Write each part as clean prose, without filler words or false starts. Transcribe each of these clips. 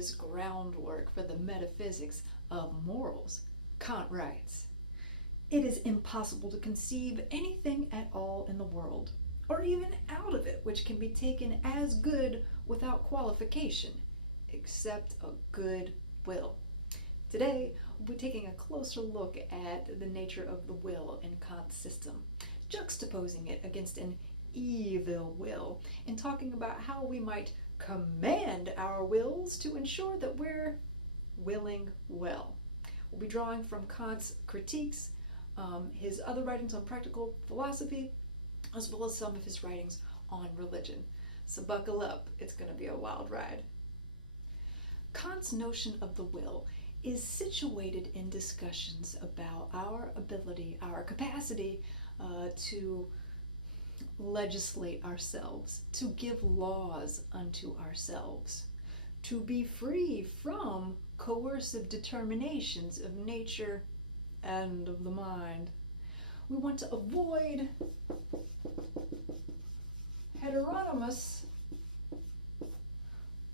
his groundwork for the metaphysics of morals, Kant writes, "It is impossible to conceive anything at all in the world, or even out of it, which can be taken as good without qualification, except a good will." Today, we'll be taking a closer look at the nature of the will in Kant's system, juxtaposing it against an evil will, and talking about how we might command our wills to ensure that we're willing well. We'll be drawing from Kant's critiques, his other writings on practical philosophy, as well as some of his writings on religion. So buckle up, it's going to be a wild ride. Kant's notion of the will is situated in discussions about our ability, our capacity to legislate ourselves, to give laws unto ourselves, to be free from coercive determinations of nature and of the mind. We want to avoid heteronomous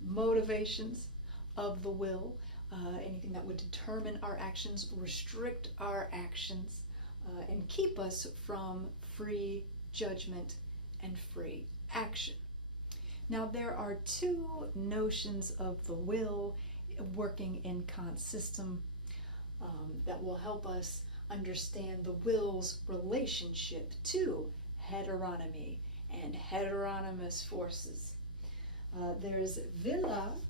motivations of the will, anything that would determine our actions, restrict our actions, and keep us from free judgment and free action. Now, there are two notions of the will working in Kant's system that will help us understand the will's relationship to heteronomy and heteronomous forces. There's Wille,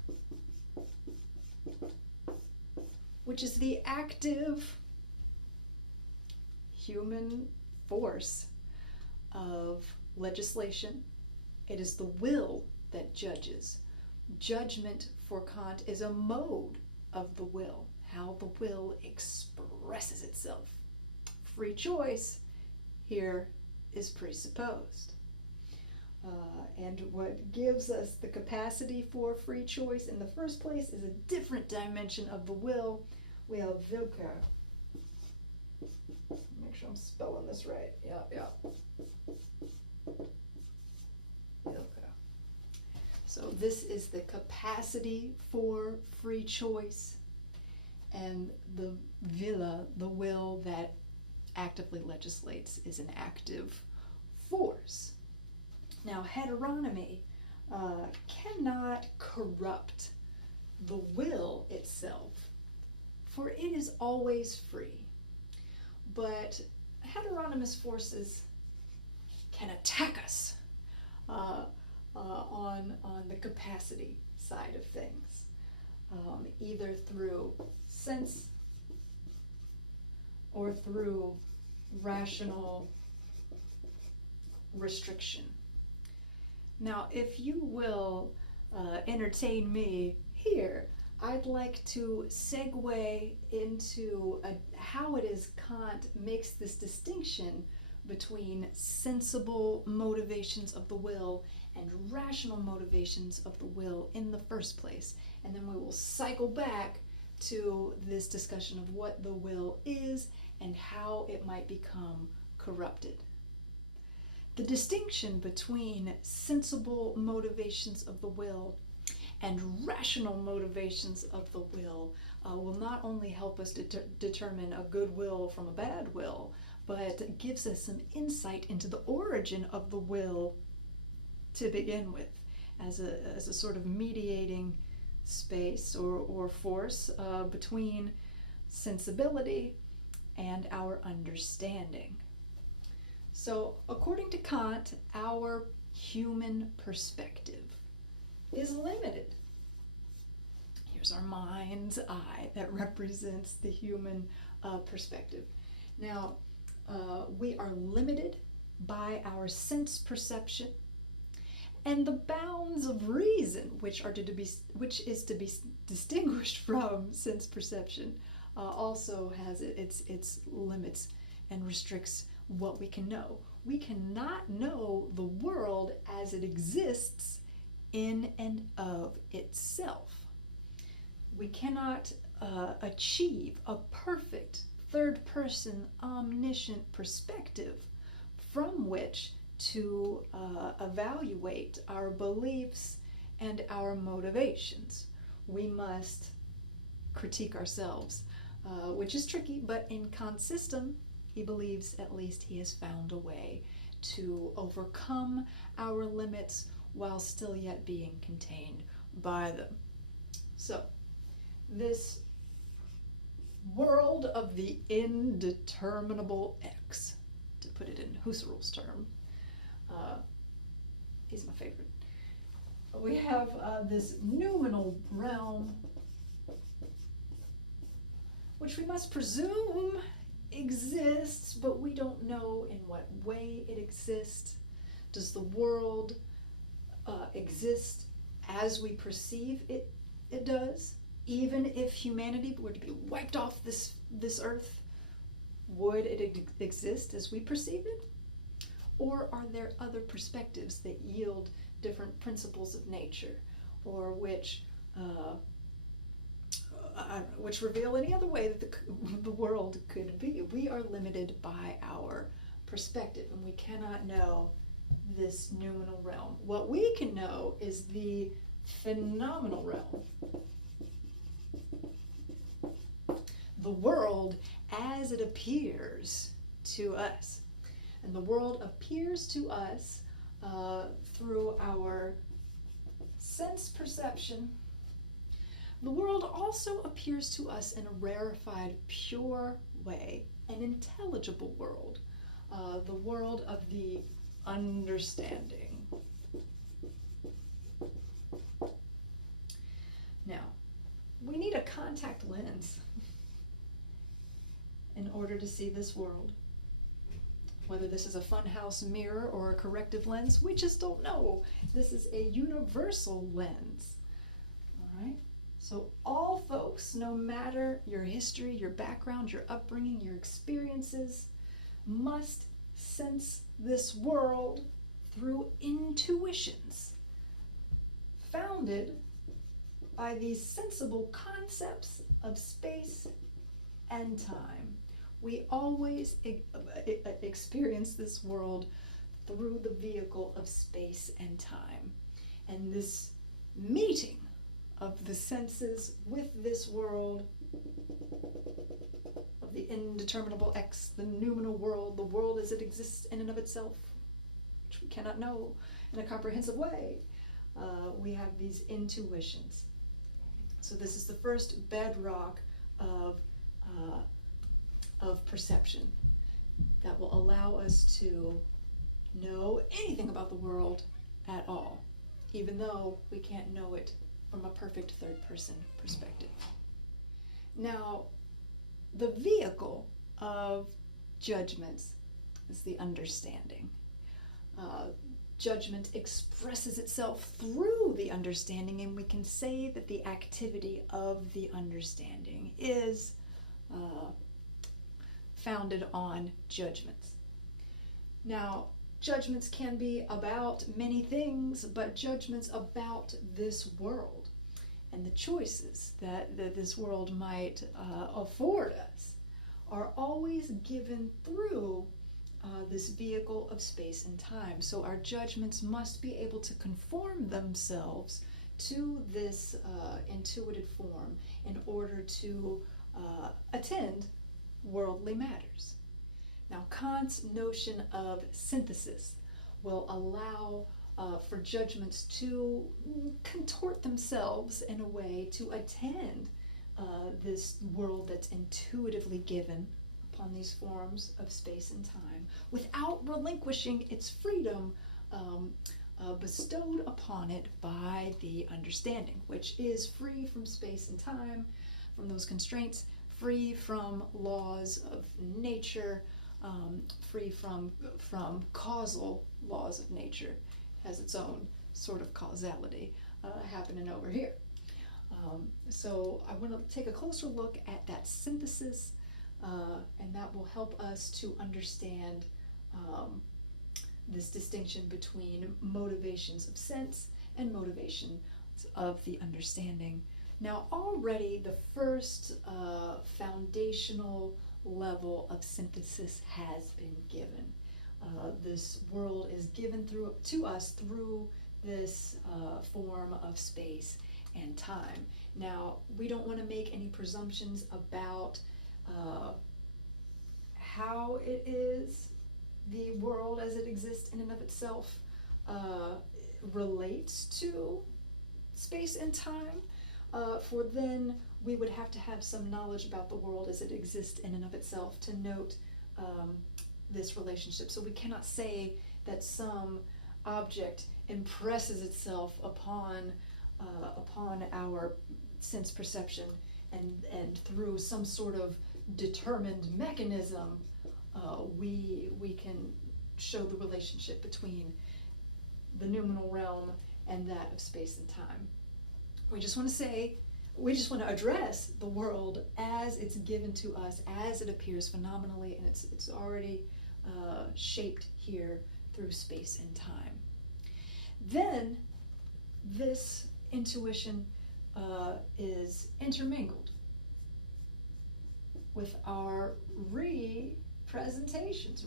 which is the active human force of legislation. It is the will that judges. Judgment for Kant is a mode of the will, how the will expresses itself. Free choice here is presupposed. And what gives us the capacity for free choice in the first place is a different dimension of the will. We have Vilcore. Make sure I'm spelling this right. Yeah. Vilcore. So this is the capacity for free choice, and the Wille, the will that actively legislates, is an active force. Now, heteronomy cannot corrupt the will itself, for it is always free. But heteronomous forces can attack us on the capacity side of things, either through sense or through rational restriction. Now, if you will entertain me here, I'd like to segue into how it is Kant makes this distinction between sensible motivations of the will and rational motivations of the will in the first place. And then we will cycle back to this discussion of what the will is and how it might become corrupted. The distinction between sensible motivations of the will and rational motivations of the will not only help us determine a good will from a bad will, but gives us some insight into the origin of the will to begin with, as a sort of mediating space or force between sensibility and our understanding. So, according to Kant, our human perspective is limited. Here's our mind's eye that represents the human perspective. Now, we are limited by our sense perception and the bounds of reason, which is to be distinguished from sense perception, also has its limits and restricts what we can know. We cannot know the world as it exists in and of itself. We cannot achieve a perfect third-person omniscient perspective from which to evaluate our beliefs and our motivations. we must critique ourselves, which is tricky, but in Kant's system, he believes at least he has found a way to overcome our limits while still yet being contained by them. So, this world of the indeterminable X, to put it in Husserl's term, he's my favorite. We have this noumenal realm, which we must presume exists, but we don't know in what way it exists. Does the world exist as we perceive it does? Even if humanity were to be wiped off this earth, would it exist as we perceive it? Or are there other perspectives that yield different principles of nature, or which reveal any other way that the world could be? We are limited by our perspective, and we cannot know this noumenal realm. What we can know is the phenomenal realm, the world as it appears to us. And the world appears to us through our sense perception. The world also appears to us in a rarefied, pure way, an intelligible world, the world of the understanding. Now, we need a contact lens in order to see this world. Whether this is a funhouse mirror or a corrective lens, we just don't know. This is a universal lens. All right? So all folks, no matter your history, your background, your upbringing, your experiences, must sense this world through intuitions founded by these sensible concepts of space and time. We always experience this world through the vehicle of space and time. And this meeting of the senses with this world, of the indeterminable X, the noumenal world, the world as it exists in and of itself, which we cannot know in a comprehensive way, we have these intuitions. So this is the first bedrock of perception that will allow us to know anything about the world at all, even though we can't know it from a perfect third-person perspective. Now, the vehicle of judgments is the understanding. Judgment expresses itself through the understanding, and we can say that the activity of the understanding is founded on judgments. Now, judgments can be about many things, but judgments about this world and the choices that this world might afford us are always given through this vehicle of space and time. So our judgments must be able to conform themselves to this intuitive form in order to attend worldly matters. Now, Kant's notion of synthesis will allow for judgments to contort themselves in a way to attend this world that's intuitively given upon these forms of space and time without relinquishing its freedom bestowed upon it by the understanding, which is free from space and time, from those constraints, free from laws of nature, free from causal laws of nature. It has its own sort of causality happening over here. So I want to take a closer look at that synthesis, and that will help us to understand this distinction between motivations of sense and motivations of the understanding. Now, already the first foundational level of synthesis has been given. This world is given to us through this form of space and time. Now, we don't want to make any presumptions about how it is the world as it exists in and of itself relates to space and time, for then we would have to have some knowledge about the world as it exists in and of itself to note this relationship. So we cannot say that some object impresses itself upon our sense perception, and through some sort of determined mechanism we can show the relationship between the noumenal realm and that of space and time. We just want to address the world as it's given to us, as it appears phenomenally, and it's already shaped here through space and time. Then this intuition is intermingled with our representations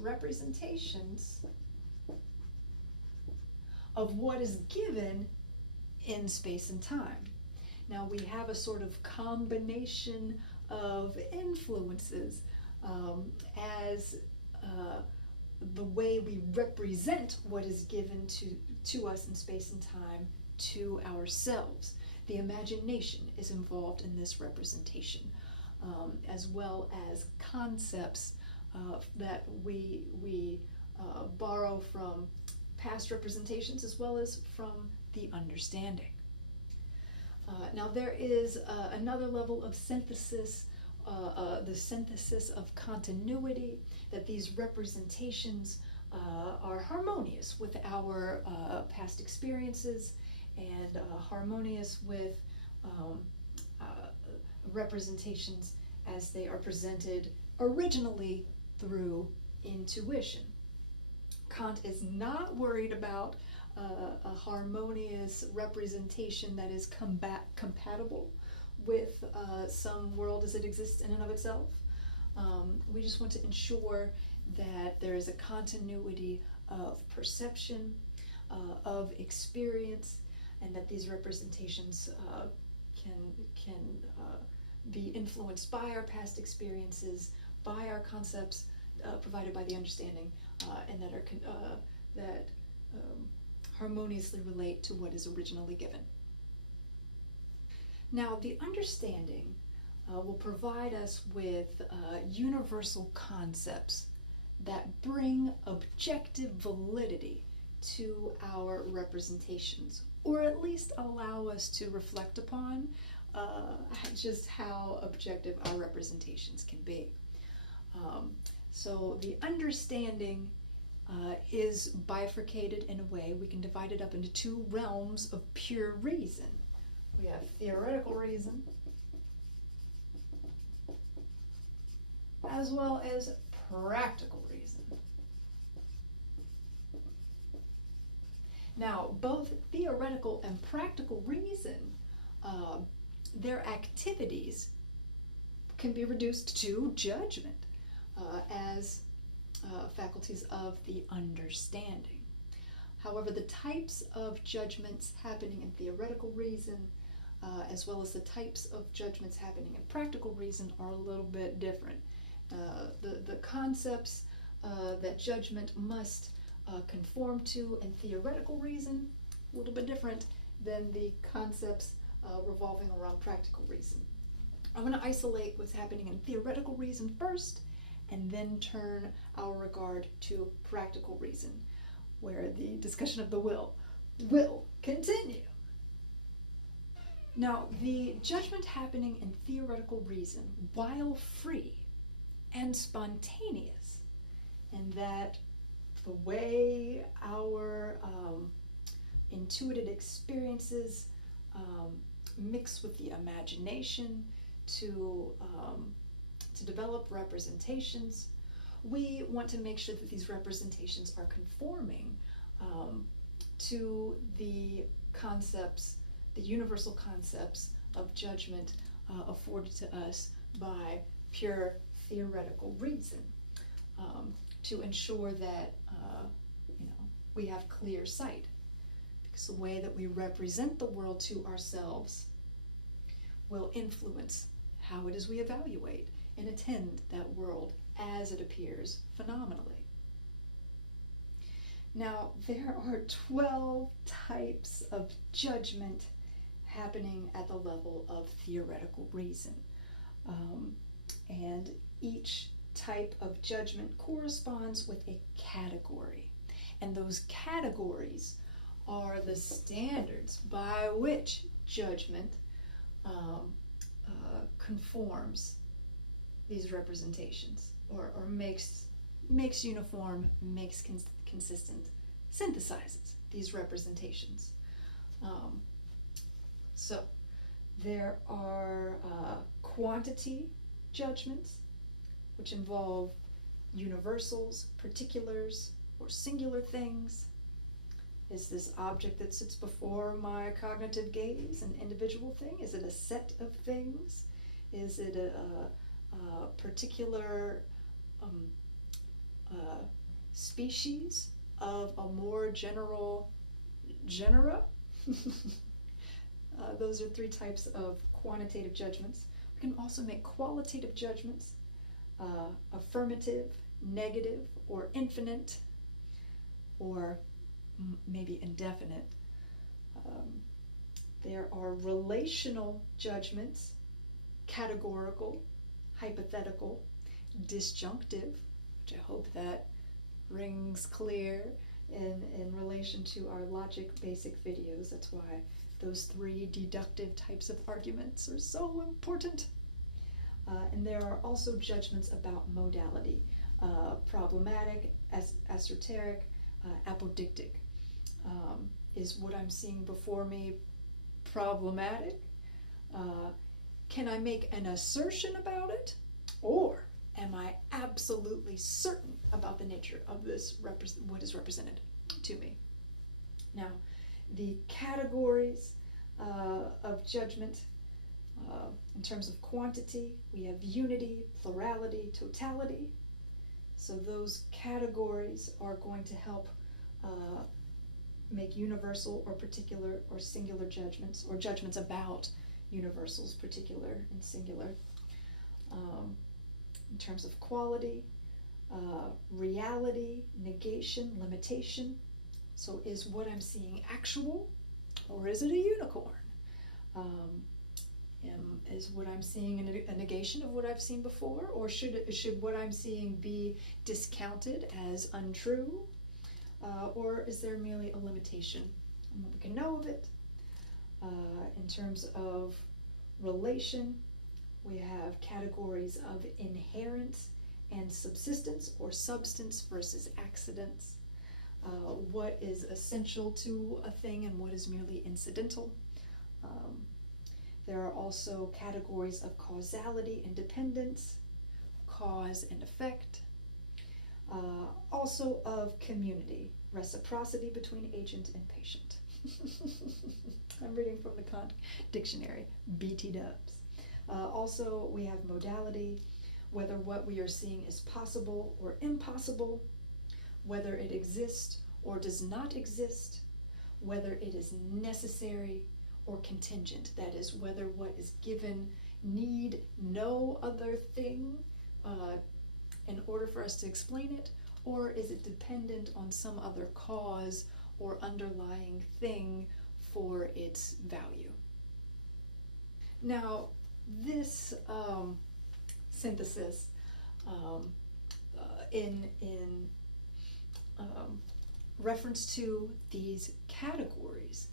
of what is given in space and time. Now we have a sort of combination of influences as the way we represent what is given to us in space and time to ourselves. The imagination is involved in this representation, as well as concepts that we borrow from past representations as well as from the understanding. Now there is another level of synthesis, the synthesis of continuity, that these representations are harmonious with our past experiences and harmonious with representations as they are presented originally through intuition. Kant is not worried about a harmonious representation that is compatible with some world as it exists in and of itself. We just want to ensure that there is a continuity of perception, of experience, and that these representations can be influenced by our past experiences, by our concepts provided by the understanding, and that harmoniously relate to what is originally given. Now, the understanding will provide us with universal concepts that bring objective validity to our representations, or at least allow us to reflect upon just how objective our representations can be. So the understanding is bifurcated in a way. We can divide it up into two realms of pure reason. We have theoretical reason as well as practical reason. Now, both theoretical and practical reason, their activities can be reduced to judgment as faculties of the understanding. However, the types of judgments happening in theoretical reason as well as the types of judgments happening in practical reason are a little bit different. The concepts that judgment must conform to in theoretical reason, a little bit different than the concepts revolving around practical reason. I'm going to isolate what's happening in theoretical reason first, and then turn our regard to practical reason, where the discussion of the will continue. Now, the judgment happening in theoretical reason, while free and spontaneous, and that the way our intuitive experiences mix with the imagination to develop representations, we want to make sure that these representations are conforming to the concepts, the universal concepts of judgment afforded to us by pure theoretical reason, to ensure that we have clear sight, because the way that we represent the world to ourselves will influence how it is we evaluate and attend that world as it appears phenomenally. Now, there are 12 types of judgment happening at the level of theoretical reason. And each type of judgment corresponds with a category. And those categories are the standards by which judgment conforms these representations, or makes uniform, makes consistent, synthesizes these representations. So there are quantity judgments, which involve universals, particulars, or singular things. Is this object that sits before my cognitive gaze an individual thing? Is it a set of things? Is it a particular species of a more general genera? Those are 3 types of quantitative judgments. We can also make qualitative judgments, affirmative, negative, or infinite, or maybe indefinite. There are relational judgments, categorical, hypothetical, disjunctive, which I hope that rings clear in relation to our logic basic videos. That's why those 3 deductive types of arguments are so important. And there are also judgments about modality, problematic, esoteric, apodictic. Is what I'm seeing before me problematic? Can I make an assertion about it? Or am I absolutely certain about the nature of this, what is represented to me? Now, the categories of judgment, in terms of quantity, we have unity, plurality, totality. So those categories are going to help make universal or particular or singular judgments, or judgments about universals, particular and singular. In terms of quality, reality, negation, limitation. So is what I'm seeing actual, or is it a unicorn? Is what I'm seeing a negation of what I've seen before, or should what I'm seeing be discounted as untrue? Or is there merely a limitation on what we can know of it? In terms of relation, we have categories of inherent and subsistence, or substance versus accidents. What is essential to a thing and what is merely incidental. There are also categories of causality and dependence, cause and effect. Also of community, reciprocity between agent and patient. I'm reading from the Kant dictionary, BT dubs. Also, we have modality, whether what we are seeing is possible or impossible, whether it exists or does not exist, whether it is necessary or contingent, that is, whether what is given need no other thing in order for us to explain it, or is it dependent on some other cause or underlying thing for its value. Now, this synthesis in reference to these categories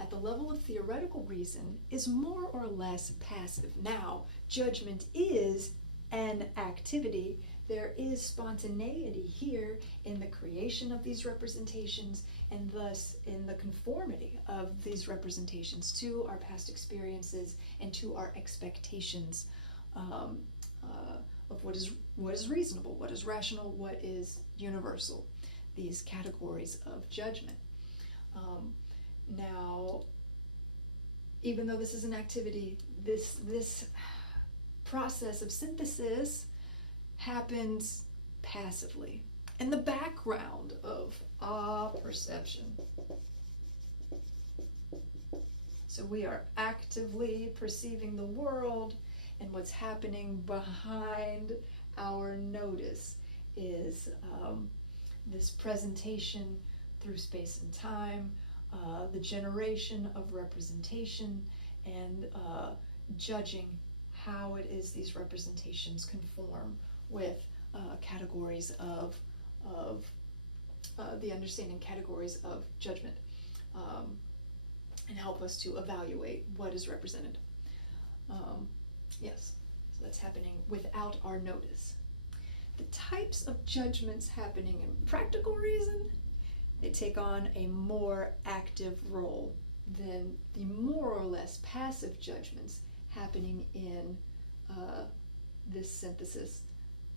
at the level of theoretical reason is more or less passive. Now, judgment is an activity. There is spontaneity here in the creation of these representations, and thus in the conformity of these representations to our past experiences and to our expectations of what is reasonable, what is rational, what is universal, these categories of judgment. Now, even though this is an activity, this process of synthesis happens passively in the background of perception. So we are actively perceiving the world, and what's happening behind our notice is this presentation through space and time, the generation of representation, and judging how it is these representations conform with categories of the understanding categories of judgment, and help us to evaluate what is represented. Yes, so that's happening without our notice. The types of judgments happening in practical reason, they take on a more active role than the more or less passive judgments happening in this synthesis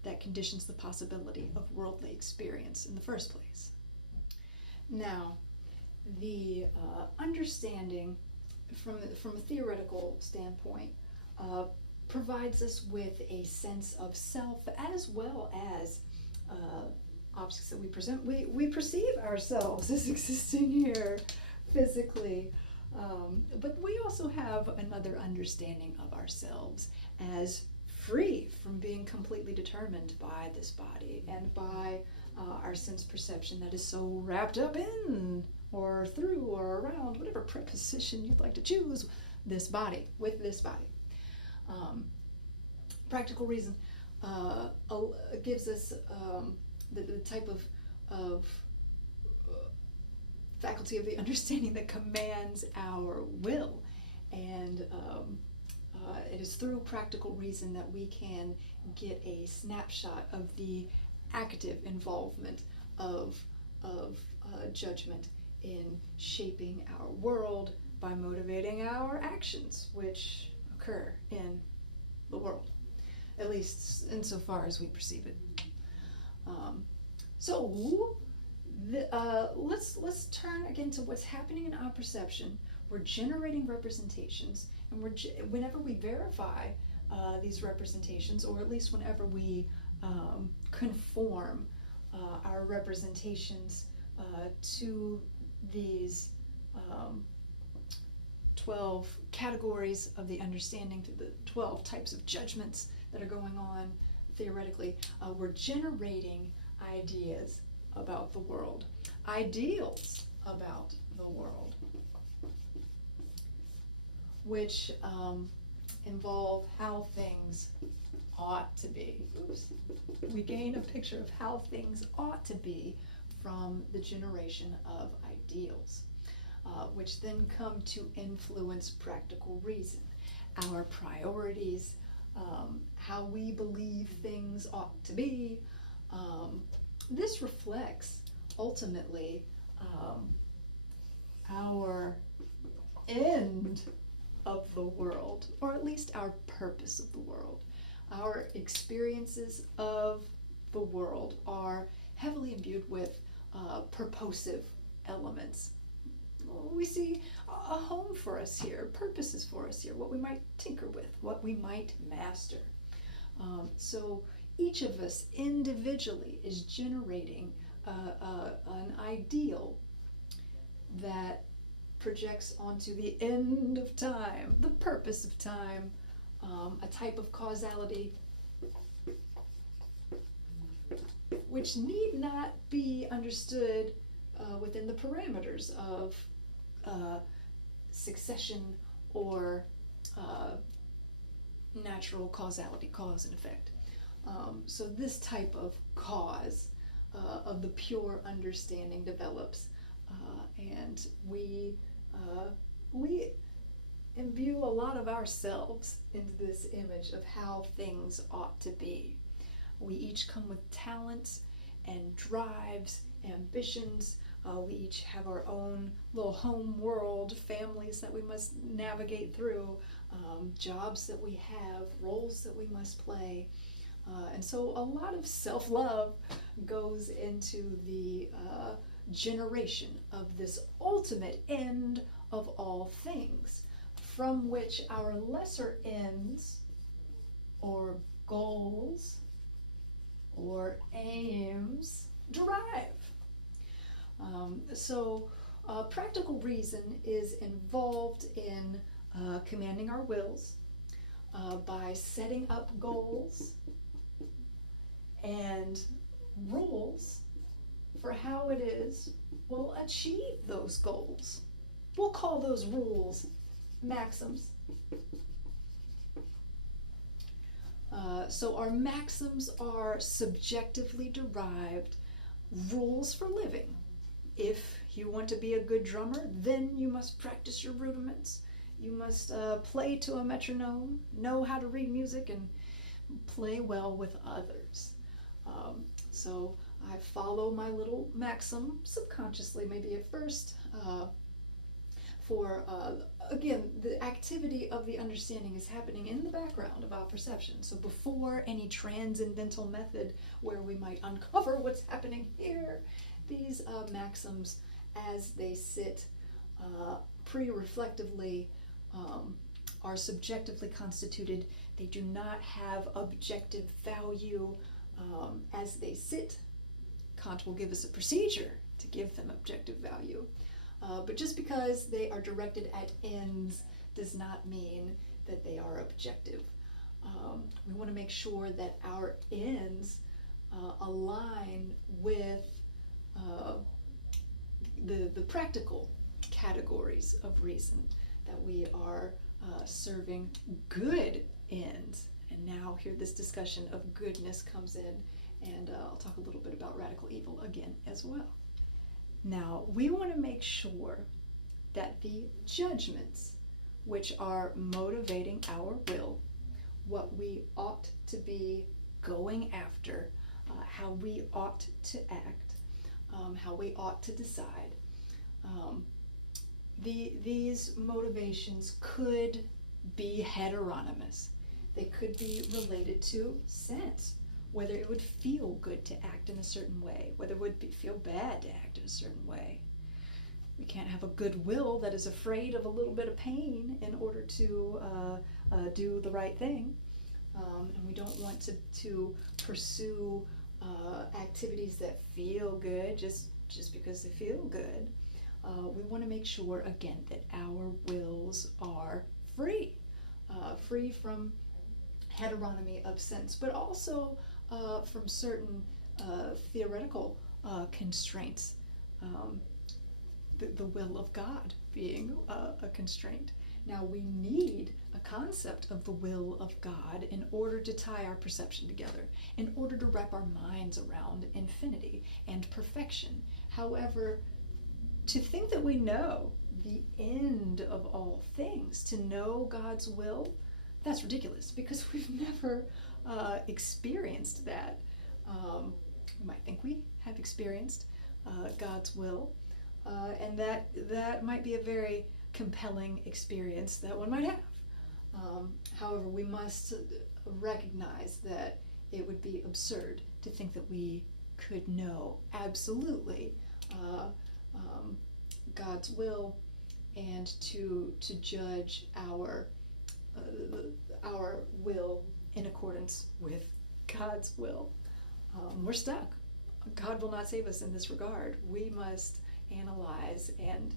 that conditions the possibility of worldly experience in the first place. Now, the understanding from a theoretical standpoint provides us with a sense of self, as well as objects that we present. We perceive ourselves as existing here physically, but we also have another understanding of ourselves as free from being completely determined by this body and by our sense perception that is so wrapped up in or through or around, whatever preposition you'd like to choose, this body, with this body. Practical reason gives us the type of faculty of the understanding that commands our will, and it is through practical reason that we can get a snapshot of the active involvement of judgment in shaping our world by motivating our actions, which occur in the world, at least insofar as we perceive it. Let's turn again to what's happening in our perception. We're generating representations, and whenever we verify these representations, or at least whenever we conform our representations to these 12 categories of the understanding, through the 12 types of judgments that are going on theoretically, we're generating ideas about the world, ideals about the world, which involve how things ought to be. Oops. We gain a picture of how things ought to be from the generation of ideals, which then come to influence practical reason, our priorities, how we believe things ought to be. This reflects ultimately our end of the world, or at least our purpose of the world. Our experiences of the world are heavily imbued with purposive elements. We see a home for us here, purposes for us here, what we might tinker with, what we might master. So each of us individually is generating an ideal that projects onto the end of time, the purpose of time, a type of causality which need not be understood within the parameters of succession or natural causality, cause and effect. So this type of cause of the pure understanding develops, and we imbue a lot of ourselves into this image of how things ought to be. We each come with talents and drives, ambitions. We each have our own little home world, families that we must navigate through, jobs that we have, roles that we must play. And so a lot of self-love goes into the generation of this ultimate end of all things, from which our lesser ends or goals or aims derive. So Practical reason is involved in commanding our wills by setting up goals and rules for how it is we'll achieve those goals. We'll call those rules maxims. So our maxims are subjectively derived rules for living. If you want to be a good drummer, then you must practice your rudiments. You must play to a metronome, know how to read music, and play well with others. So I follow my little maxim subconsciously, maybe at first, for, again, the activity of the understanding is happening in the background of our perception. So before any transcendental method where we might uncover what's happening here, these maxims, as they sit pre-reflectively, are subjectively constituted. They do not have objective value as they sit. Kant will give us a procedure to give them objective value. But just because they are directed at ends does not mean that they are objective. We want to make sure that our ends align with the practical categories of reason, that we are serving good ends. And now here this discussion of goodness comes in, and I'll talk a little bit about radical evil again as well. Now, we want to make sure that the judgments which are motivating our will, what we ought to be going after, how we ought to act, how we ought to decide, these motivations could be heteronymous. They could be related to sense, whether it would feel good to act in a certain way, whether it would feel bad to act in a certain way. We can't have a good will that is afraid of a little bit of pain in order to do the right thing. And we don't want to pursue activities that feel good just because they feel good. We want to make sure, again, that our wills are free, free from heteronomy of sense, but also from certain theoretical constraints, the will of God being a constraint. Now, we need a concept of the will of God in order to tie our perception together, in order to wrap our minds around infinity and perfection. However, to think that we know the end of all things, to know God's will, that's ridiculous, because we've never experienced that. We might think we have experienced God's will, and that might be a very compelling experience that one might have. However, we must recognize that it would be absurd to think that we could know absolutely God's will, and to judge our will in accordance with God's will. We're stuck. God will not save us in this regard. We must analyze and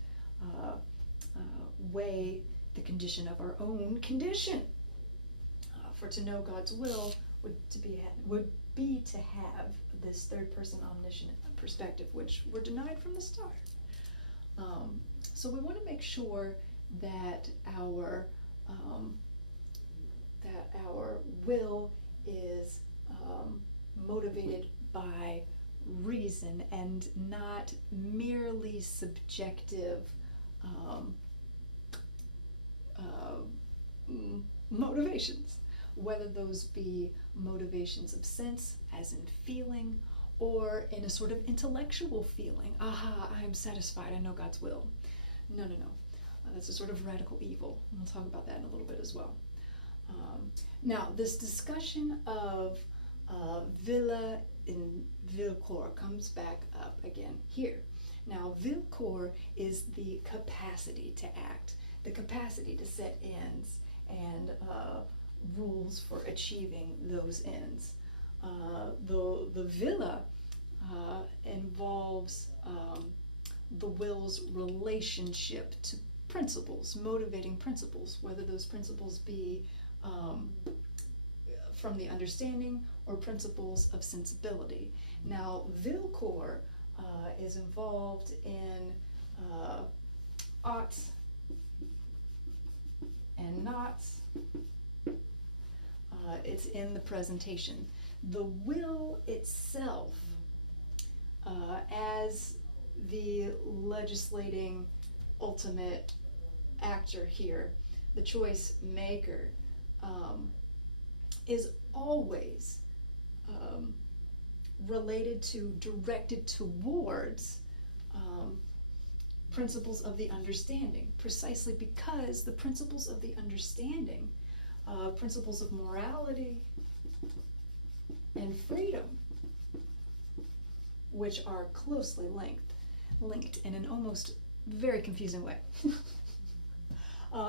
weigh the condition of our own condition. For to know God's will would be to have this third-person omniscient perspective, which we're denied from the start. So we want to make sure that our will is motivated by reason and not merely subjective motivations, whether those be motivations of sense, as in feeling, or in a sort of intellectual feeling. Aha, I am satisfied, I know God's will. No. That's a sort of radical evil. And we'll talk about that in a little bit as well. Now, this discussion of villa in Vilcore comes back up again here. Now, Vilcore is the capacity to act, the capacity to set ends and rules for achieving those ends. The villa involves the will's relationship to principles, motivating principles, whether those principles be from the understanding or principles of sensibility. Now, Vilcore is involved in oughts and nots. It's in the presentation. The will itself, as the legislating ultimate actor here, the choice maker, is always related to, directed towards principles of the understanding, precisely because the principles of the understanding, principles of morality and freedom, which are closely linked in an almost very confusing way.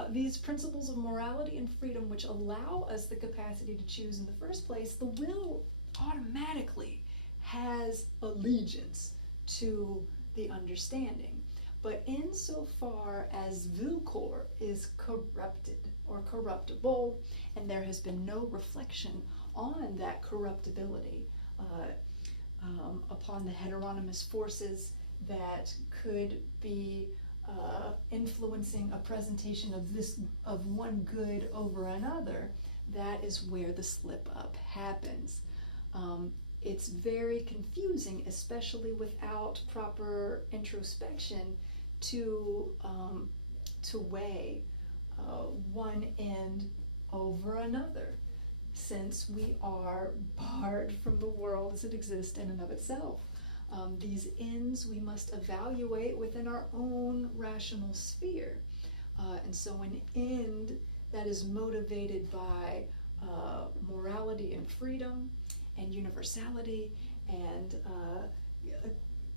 These principles of morality and freedom, which allow us the capacity to choose in the first place, the will automatically has allegiance to the understanding. But insofar as Vilcore is corrupted or corruptible, and there has been no reflection on that corruptibility, upon the heteronymous forces that could be influencing a presentation of one good over another, that is where the slip up happens. It's very confusing, especially without proper introspection to weigh one end over another, since we are barred from the world as it exists in and of itself. These ends we must evaluate within our own rational sphere. And so an end that is motivated by morality and freedom and universality and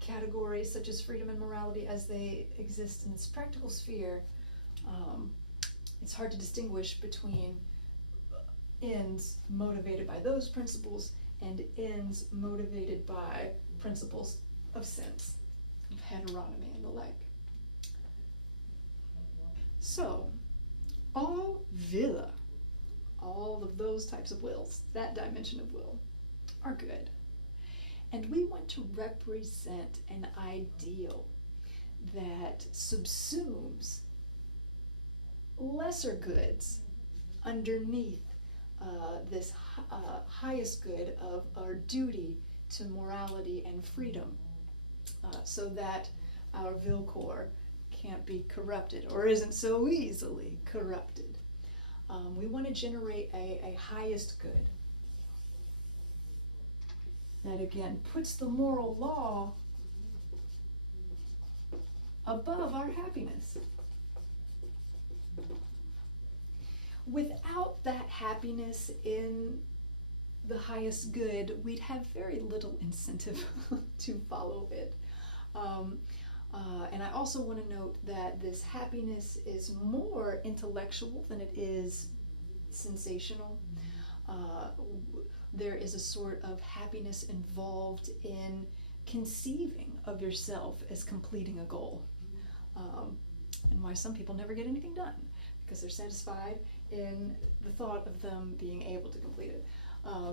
categories such as freedom and morality as they exist in this practical sphere, it's hard to distinguish between ends motivated by those principles and ends motivated by principles of sense, of heteronomy and the like. So, all Wille, all of those types of wills, that dimension of will, are good. And we want to represent an ideal that subsumes lesser goods underneath this highest good of our duty to morality and freedom, so that our Vilcore can't be corrupted or isn't so easily corrupted. We want to generate a highest good that again puts the moral law above our happiness. Without that happiness in the highest good, we'd have very little incentive to follow it. And I also want to note that this happiness is more intellectual than it is sensational. There is a sort of happiness involved in conceiving of yourself as completing a goal. And why some people never get anything done, because they're satisfied in the thought of them being able to complete it.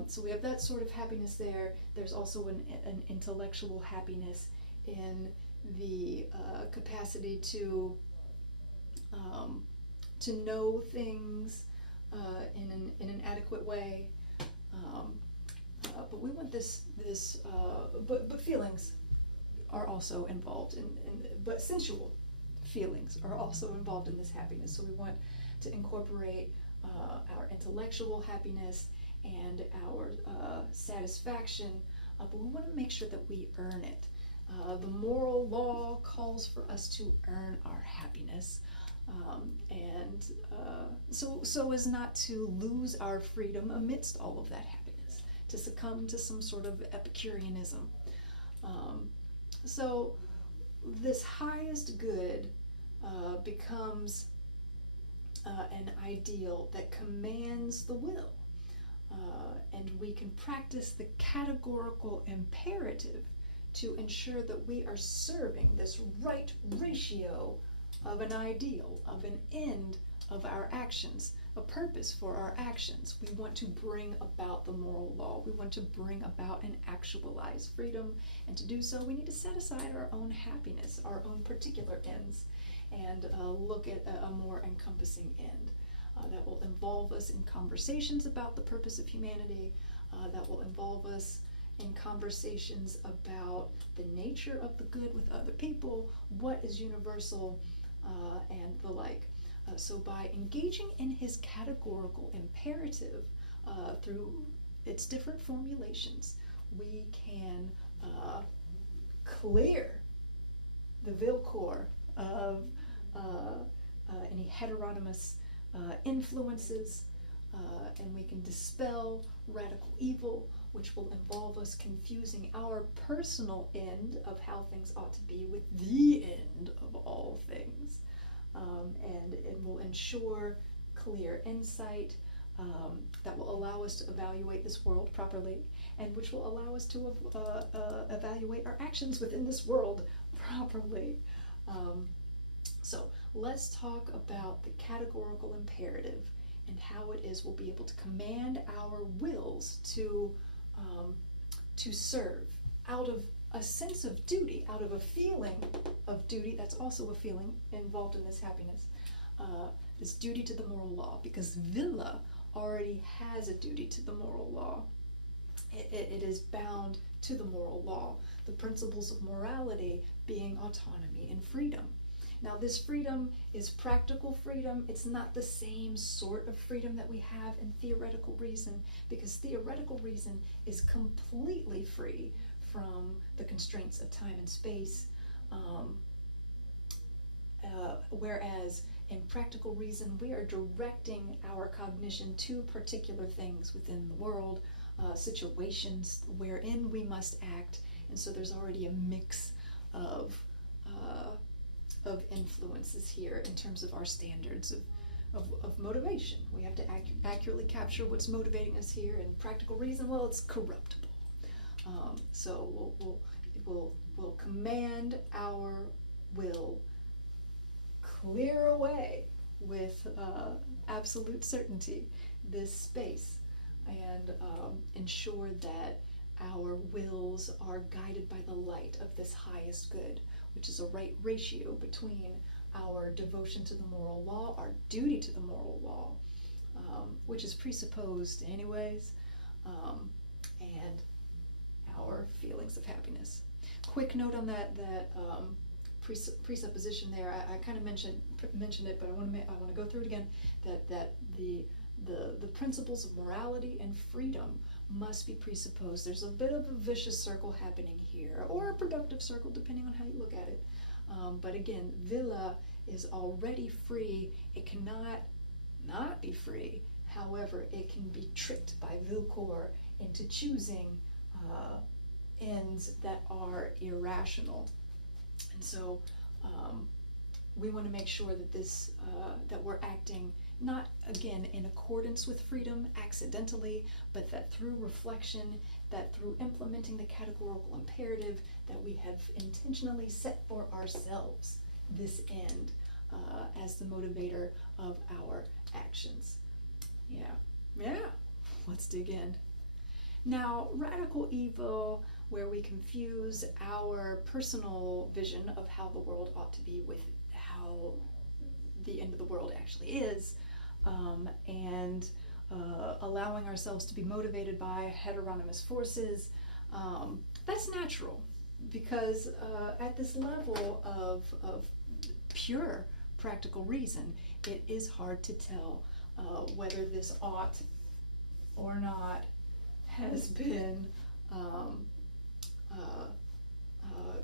So we have that sort of happiness there. There's also an intellectual happiness in the capacity to know things in an adequate way. But we want but feelings are also involved but sensual feelings are also involved in this happiness. So we want to incorporate our intellectual happiness and our satisfaction, but we want to make sure that we earn it. The moral law calls for us to earn our happiness, and so as not to lose our freedom amidst all of that happiness, to succumb to some sort of Epicureanism. So this highest good becomes an ideal that commands the will, and we can practice the categorical imperative to ensure that we are serving this right ratio of an ideal, of an end of our actions, a purpose for our actions. We want to bring about the moral law. We want to bring about and actualize freedom. And to do so, we need to set aside our own happiness, our own particular ends, and look at a more encompassing end that will involve us in conversations about the purpose of humanity, that will involve us in conversations about the nature of the good with other people, what is universal, and the like. So by engaging in his categorical imperative through its different formulations, we can clear the Vilcore of any heteronymous influences, and we can dispel radical evil, which will involve us confusing our personal end of how things ought to be with the end of all things. And it will ensure clear insight that will allow us to evaluate this world properly, and which will allow us to evaluate our actions within this world properly. So let's talk about the categorical imperative and how it is we'll be able to command our wills to serve out of a sense of duty, out of a feeling of duty. That's also a feeling involved in this happiness, this duty to the moral law, because Villa already has a duty to the moral law. It is bound to the moral law, the principles of morality being autonomy and freedom. Now, this freedom is practical freedom. It's not the same sort of freedom that we have in theoretical reason, because theoretical reason is completely free from the constraints of time and space, whereas in practical reason, we are directing our cognition to particular things within the world, situations wherein we must act, and so there's already a mix of influences here in terms of our standards of motivation. We have to accurately capture what's motivating us here. In practical reason, well, it's corruptible. So we'll command our will clear away with absolute certainty this space, and ensure that our wills are guided by the light of this highest good, which is a right ratio between our devotion to the moral law, our duty to the moral law, which is presupposed anyways, and our feelings of happiness. Quick note on that presupposition there. I kind of mentioned it, but I want to go through it again. That the principles of morality and freedom must be presupposed. There's a bit of a vicious circle happening here, or a productive circle, depending on how you look at it. But again, Villa is already free. It cannot not be free. However, it can be tricked by Vilcore into choosing ends that are irrational. And so we want to make sure that that we're acting not, again, in accordance with freedom accidentally, but that through reflection, that through implementing the categorical imperative, that we have intentionally set for ourselves this end as the motivator of our actions. Yeah, let's dig in. Now, radical evil, where we confuse our personal vision of how the world ought to be with how the end of the world actually is, and allowing ourselves to be motivated by heteronymous forces, that's natural, because at this level of pure practical reason, it is hard to tell whether this ought or not has been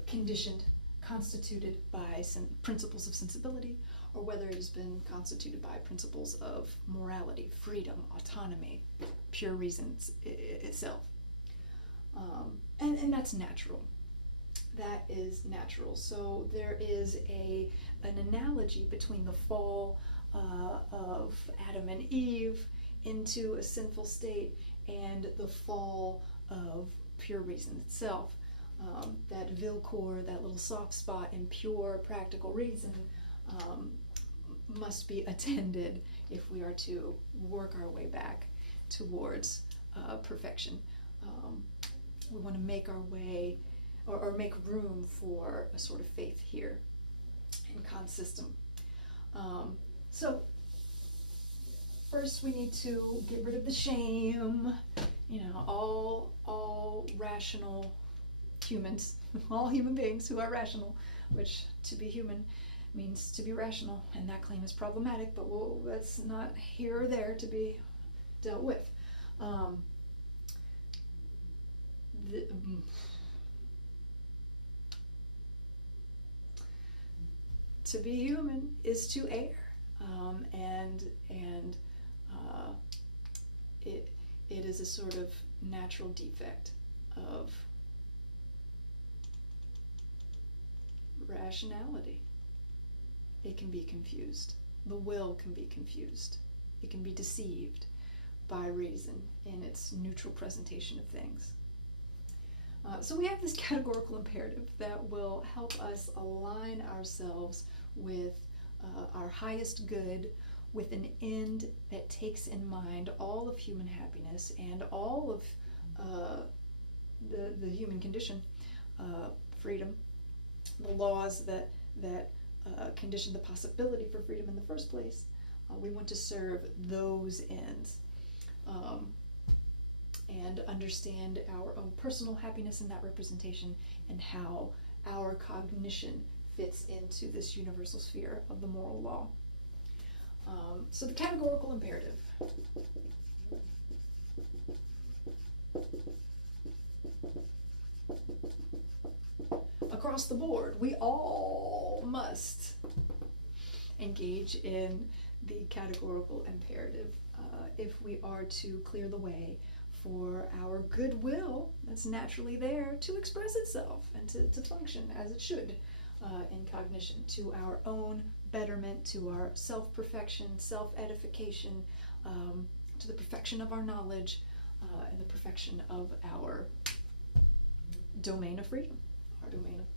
conditioned, constituted by principles of sensibility, or whether it has been constituted by principles of morality, freedom, autonomy, pure reason itself. And that's natural. That is natural. So there is an analogy between the fall of Adam and Eve into a sinful state and the fall of pure reason itself. that Vilcore, that little soft spot in pure practical reason, must be attended if we are to work our way back towards perfection. We want to make our way, or make room for a sort of faith here in Kant's system. So first we need to get rid of the shame. All rational humans, all human beings who are rational, which to be human means to be rational, and that claim is problematic, but that's not here or there to be dealt with. To be human is to err, and it is a sort of natural defect of rationality. It can be confused. The will can be confused. It can be deceived by reason in its neutral presentation of things. So we have this categorical imperative that will help us align ourselves with our highest good, with an end that takes in mind all of human happiness and all of the human condition, freedom, the laws that condition the possibility for freedom in the first place. We want to serve those ends. And understand our own personal happiness in that representation, and how our cognition fits into this universal sphere of the moral law. So the categorical imperative. Across the board, we all must engage in the categorical imperative if we are to clear the way for our goodwill that's naturally there to express itself and to function as it should in cognition, to our own betterment, to our self-perfection, self-edification, to the perfection of our knowledge, and the perfection of our domain of freedom, our domain of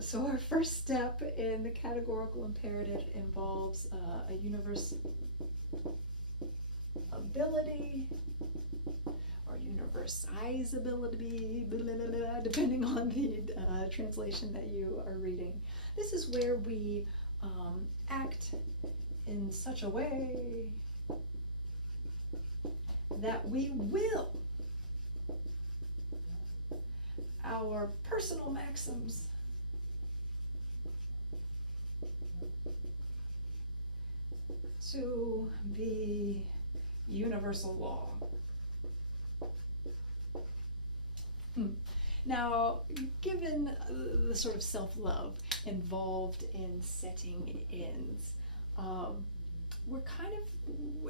so our first step in the categorical imperative involves a universe ability or universizability, depending on the translation that you are reading. This is where we act in such a way that we will our personal maxims to the universal law. Now, given the sort of self-love involved in setting ends, we're kind of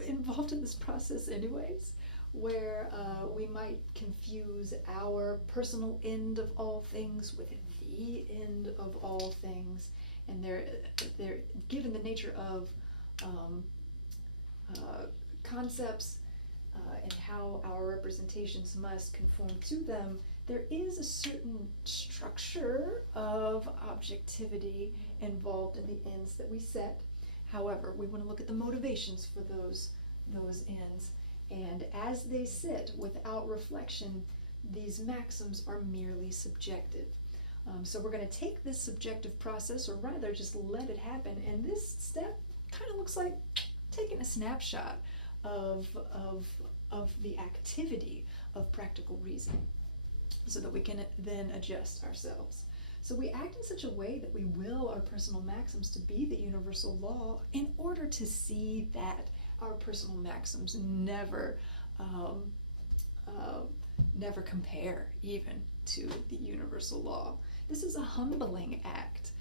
involved in this process anyways, where we might confuse our personal end of all things with the end of all things, and they're given the nature of concepts and how our representations must conform to them. There is a certain structure of objectivity involved in the ends that we set. However, we want to look at the motivations for those ends, and as they sit without reflection, these maxims are merely subjective. So we're going to take this subjective process, or rather just let it happen, and this step kind of looks like taking a snapshot of the activity of practical reason, so that we can then adjust ourselves. So we act in such a way that we will our personal maxims to be the universal law in order to see that our personal maxims never compare even to the universal law. This is a humbling act,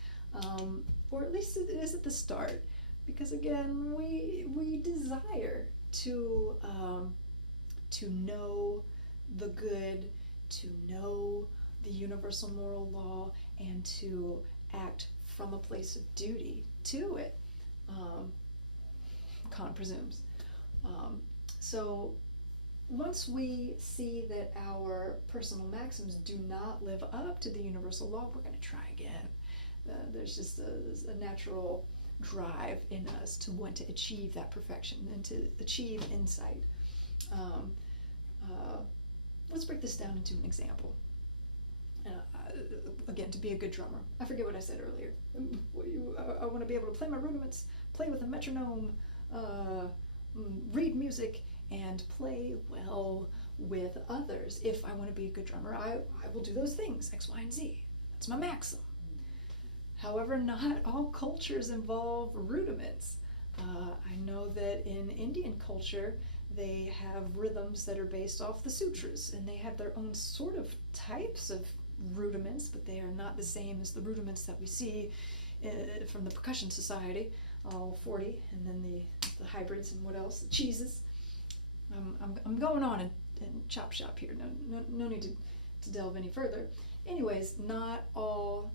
or at least it is at the start, because again, we desire to know the good, to know the universal moral law, and to act from a place of duty to it, Kant presumes. So once we see that our personal maxims do not live up to the universal law, we're going to try again. There's just a natural drive in us to want to achieve that perfection and to achieve insight. Let's break this down into an example. Again, to be a good drummer. I forget what I said earlier. I want to be able to play my rudiments, play with a metronome, read music, and play well with others. If I want to be a good drummer, I will do those things, X, Y, and Z. That's my maxim. However, not all cultures involve rudiments. I know that in Indian culture, they have rhythms that are based off the sutras, and they have their own sort of types of rudiments, but they are not the same as the rudiments that we see from the percussion society, all 40, and then the hybrids and what else, the cheeses. I'm going on and chop shop here. No need to delve any further. Anyways, not all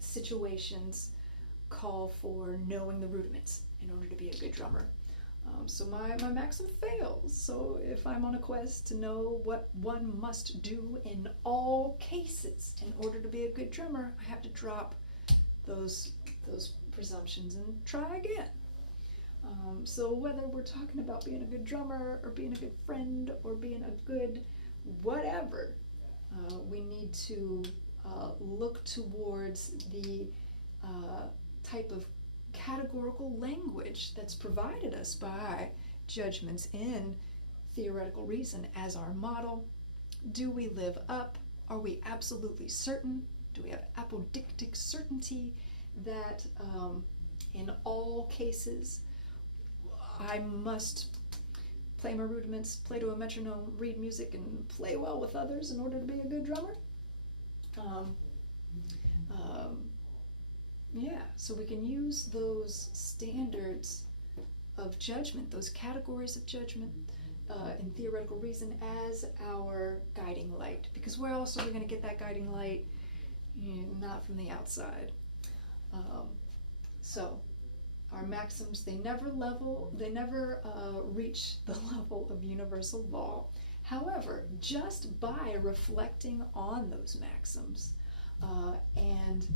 situations call for knowing the rudiments in order to be a good drummer. So my maxim fails. So if I'm on a quest to know what one must do in all cases in order to be a good drummer, I have to drop those presumptions and try again. So whether we're talking about being a good drummer or being a good friend or being a good whatever, we need to look towards the type of categorical language that's provided us by judgments in theoretical reason as our model. Do we live up? Are we absolutely certain? Do we have apodictic certainty that in all cases I must play my rudiments, play to a metronome, read music, and play well with others in order to be a good drummer? Yeah, so we can use those standards of judgment, those categories of judgment in theoretical reason as our guiding light, because where else are we going to get that guiding light? Not from the outside. So our maxims, they never reach the level of universal law. However, just by reflecting on those maxims and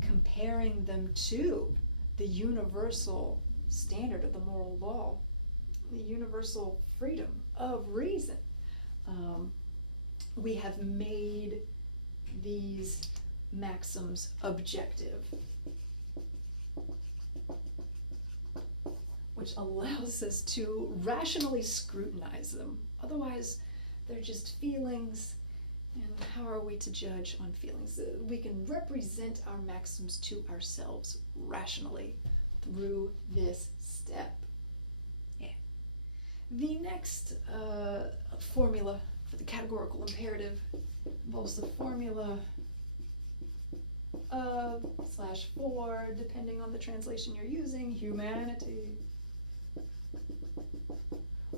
comparing them to the universal standard of the moral law, the universal freedom of reason, we have made these maxims objective, which allows us to rationally scrutinize them. Otherwise, they're just feelings, and how are we to judge on feelings? We can represent our maxims to ourselves rationally through this step. Yeah. The next formula for the categorical imperative involves the formula /for, depending on the translation you're using, humanity.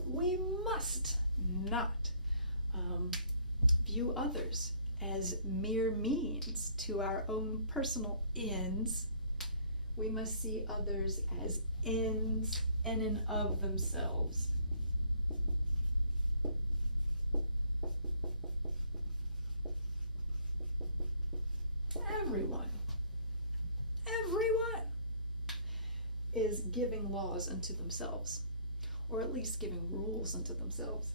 We must not view others as mere means to our own personal ends. We must see others as ends in and of themselves. Everyone is giving laws unto themselves, or at least giving rules unto themselves.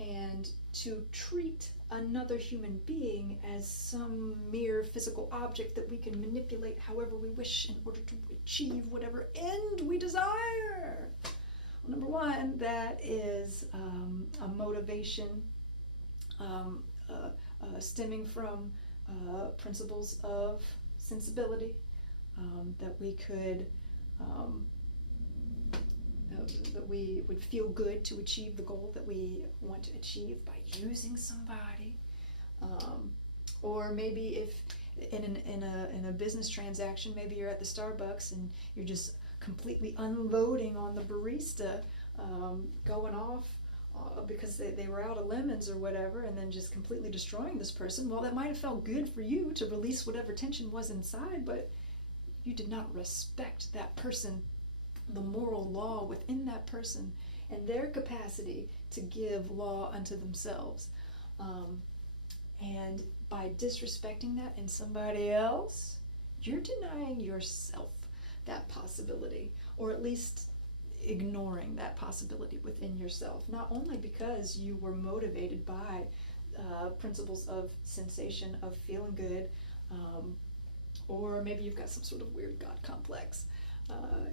And to treat another human being as some mere physical object that we can manipulate however we wish in order to achieve whatever end we desire. Well, number one, that is a motivation stemming from principles of sensibility, that we could that we would feel good to achieve the goal that we want to achieve by using somebody, or maybe if in a business transaction, maybe you're at the Starbucks and you're just completely unloading on the barista, going off because they were out of lemons or whatever, and then just completely destroying this person. Well, that might have felt good for you to release whatever tension was inside, but you did not respect that person the moral law within that person and their capacity to give law unto themselves. And by disrespecting that in somebody else, you're denying yourself that possibility, or at least ignoring that possibility within yourself, not only because you were motivated by principles of sensation, of feeling good, or maybe you've got some sort of weird God complex,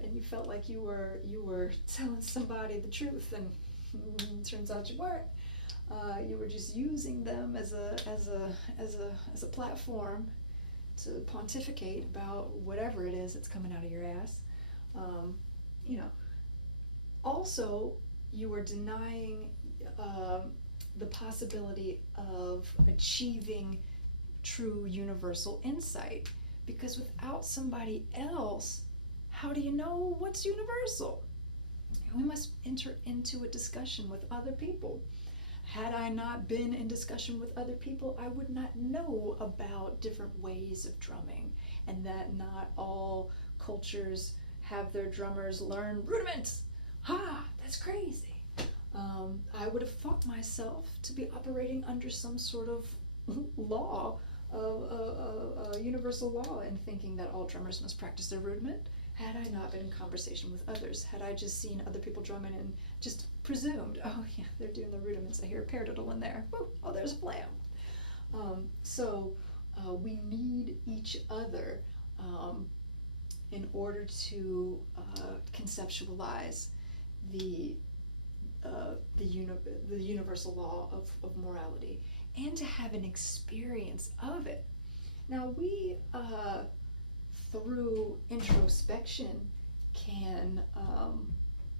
and you felt like you were telling somebody the truth, and turns out you weren't. You were just using them as a platform to pontificate about whatever it is that's coming out of your ass. Also, you were denying the possibility of achieving true universal insight, because without somebody else, how do you know what's universal? We must enter into a discussion with other people. Had I not been in discussion with other people, I would not know about different ways of drumming, and that not all cultures have their drummers learn rudiments. Ha! That's crazy. I would have thought myself to be operating under some sort of law, a universal law, and thinking that all drummers must practice their rudiment, had I not been in conversation with others. Had I just seen other people drumming and just presumed, oh yeah, they're doing the rudiments, I hear a paradiddle in there, woo, oh there's a flam. So we need each other in order to conceptualize the universal law of morality, and to have an experience of it. Now we, through introspection, can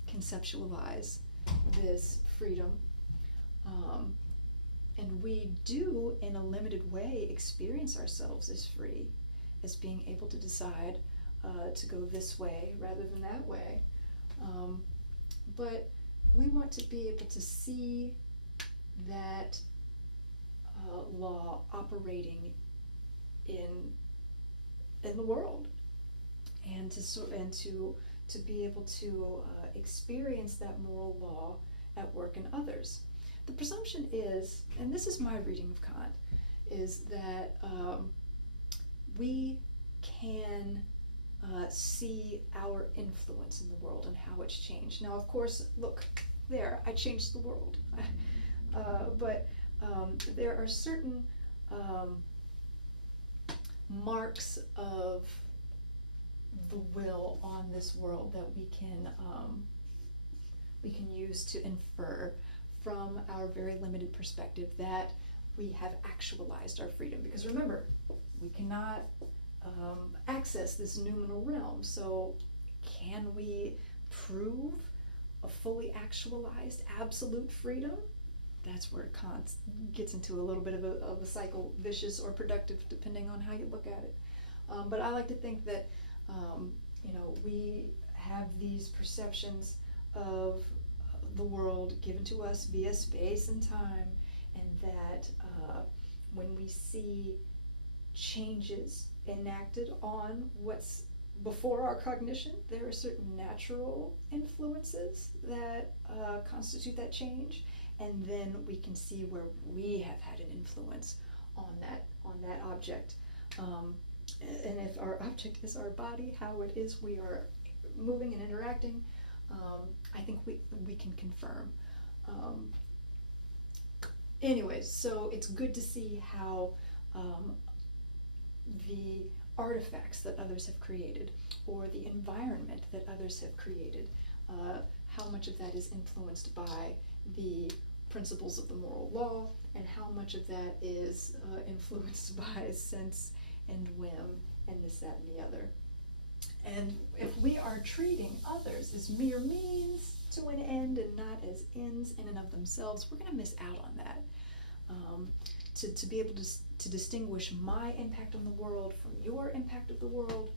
conceptualize this freedom, and we do, in a limited way, experience ourselves as free, as being able to decide to go this way rather than that way. But we want to be able to see that law operating in the world, and to be able to experience that moral law at work in others. The presumption is, and this is my reading of Kant, is that we can see our influence in the world and how it's changed. Now, of course, look, there, I changed the world. But there are certain marks of the will on this world that we can use to infer from our very limited perspective that we have actualized our freedom. Because remember, we cannot access this noumenal realm. So can we prove a fully actualized absolute freedom? That's where Kant gets into a little bit of a cycle, vicious or productive, depending on how you look at it. But I like to think that we have these perceptions of the world given to us via space and time, and that when we see changes enacted on what's before our cognition, there are certain natural influences that constitute that change, and then we can see where we have had an influence on that object. And if our object is our body, how it is we are moving and interacting, I think we can confirm. Anyways, so it's good to see how the artifacts that others have created, or the environment that others have created, how much of that is influenced by the principles of the moral law, and how much of that is influenced by sense and whim and this, that, and the other. And if we are treating others as mere means to an end and not as ends in and of themselves, we're going to miss out on that. To be able to distinguish my impact on the world from your impact of the world,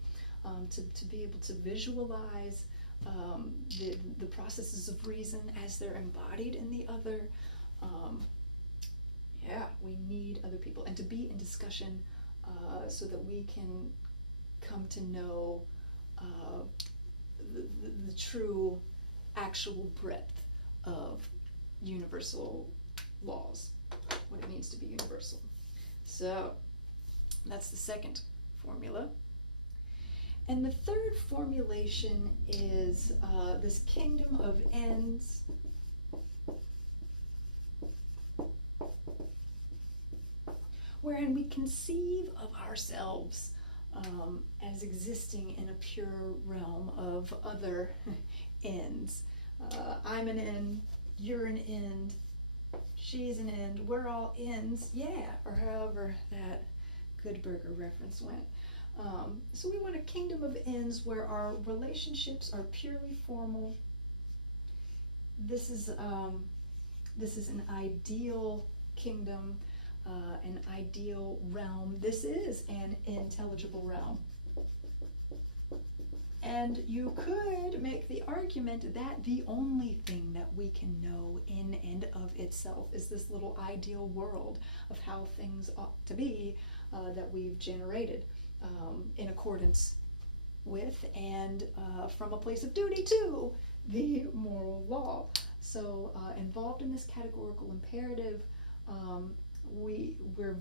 to be able to visualize the processes of reason as they're embodied in the other. We need other people, and to be in discussion so that we can come to know the true actual breadth of universal laws, what it means to be universal. So that's the second formula. And the third formulation is this kingdom of ends, wherein we conceive of ourselves as existing in a pure realm of other ends. I'm an end, you're an end, she's an end, we're all ends, yeah, or however that Good Burger reference went. So we want a kingdom of ends where our relationships are purely formal. This is an ideal kingdom, an ideal realm. This is an intelligible realm. And you could make the argument that the only thing that we can know in and of itself is this little ideal world of how things ought to be that we've generated in accordance with and from a place of duty to the moral law. So involved in this categorical imperative, we're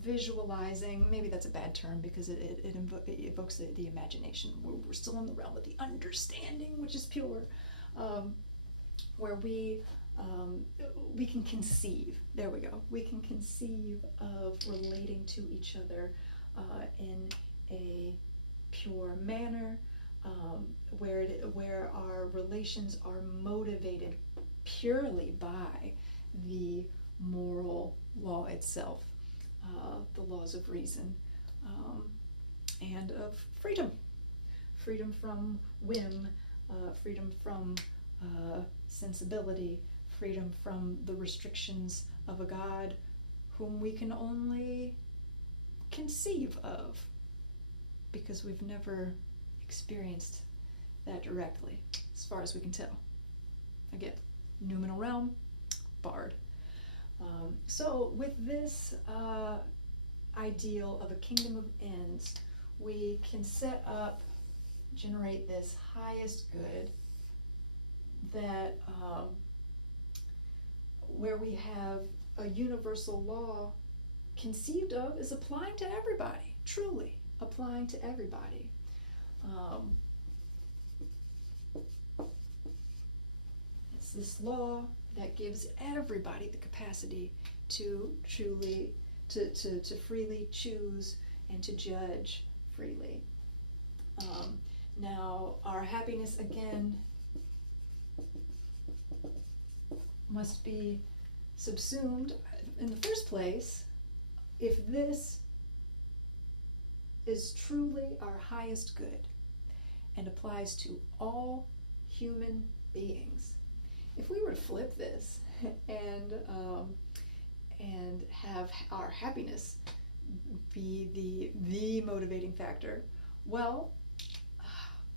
visualizing, maybe that's a bad term because it evokes the imagination. We're still in the realm of the understanding, which is pure, where we can conceive, there we go, we can conceive of relating to each other in a pure manner, where our relations are motivated purely by the moral law itself, the laws of reason, and of freedom. Freedom from whim, freedom from sensibility, freedom from the restrictions of a God whom we can only conceive of because we've never experienced that directly, as far as we can tell. Again, noumenal realm, barred. So with this ideal of a kingdom of ends, we can set up, generate this highest good that where we have a universal law conceived of as applying to everybody, truly applying to everybody. It's this law that gives everybody the capacity to truly, to freely choose and to judge freely. Now, our happiness, again, must be subsumed in the first place if this is truly our highest good and applies to all human beings. If we were to flip this and have our happiness be the motivating factor, well,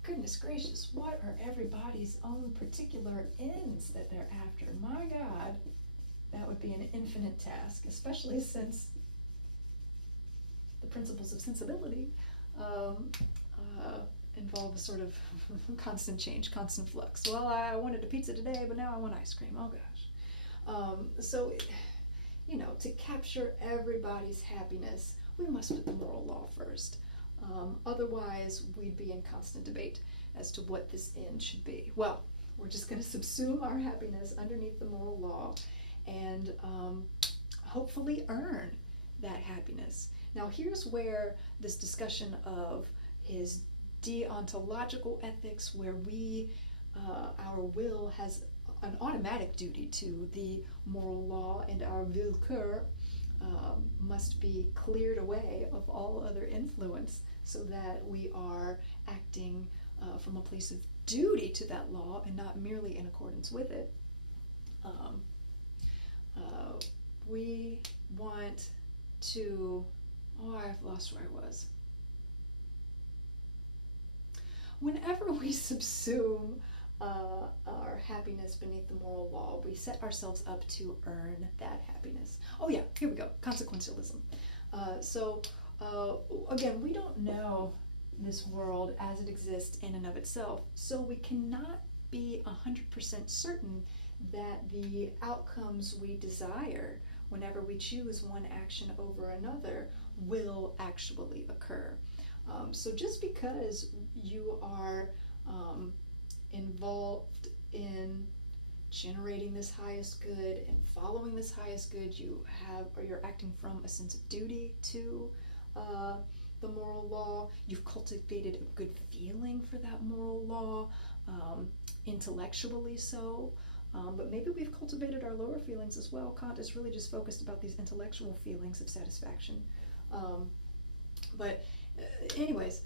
goodness gracious, what are everybody's own particular ends that they're after? My God, that would be an infinite task, especially since the principles of sensibility involve a sort of constant change, constant flux. Well, I wanted a pizza today, but now I want ice cream. Oh gosh. So, to capture everybody's happiness, we must put the moral law first. Otherwise, we'd be in constant debate as to what this end should be. Well, we're just going to subsume our happiness underneath the moral law and hopefully earn that happiness. Now, here's where this discussion of his deontological ethics, where our will has an automatic duty to the moral law, and our Vilcore must be cleared away of all other influence so that we are acting from a place of duty to that law and not merely in accordance with it. We want to, I've lost where I was. Whenever we subsume our happiness beneath the moral law, we set ourselves up to earn that happiness. Oh yeah, here we go, consequentialism. So again, we don't know this world as it exists in and of itself. So we cannot be 100% certain that the outcomes we desire whenever we choose one action over another will actually occur. So just because you are involved in generating this highest good and following this highest good, you're acting from a sense of duty to the moral law. You've cultivated a good feeling for that moral law, intellectually so. But maybe we've cultivated our lower feelings as well. Kant is really just focused about these intellectual feelings of satisfaction. Anyways,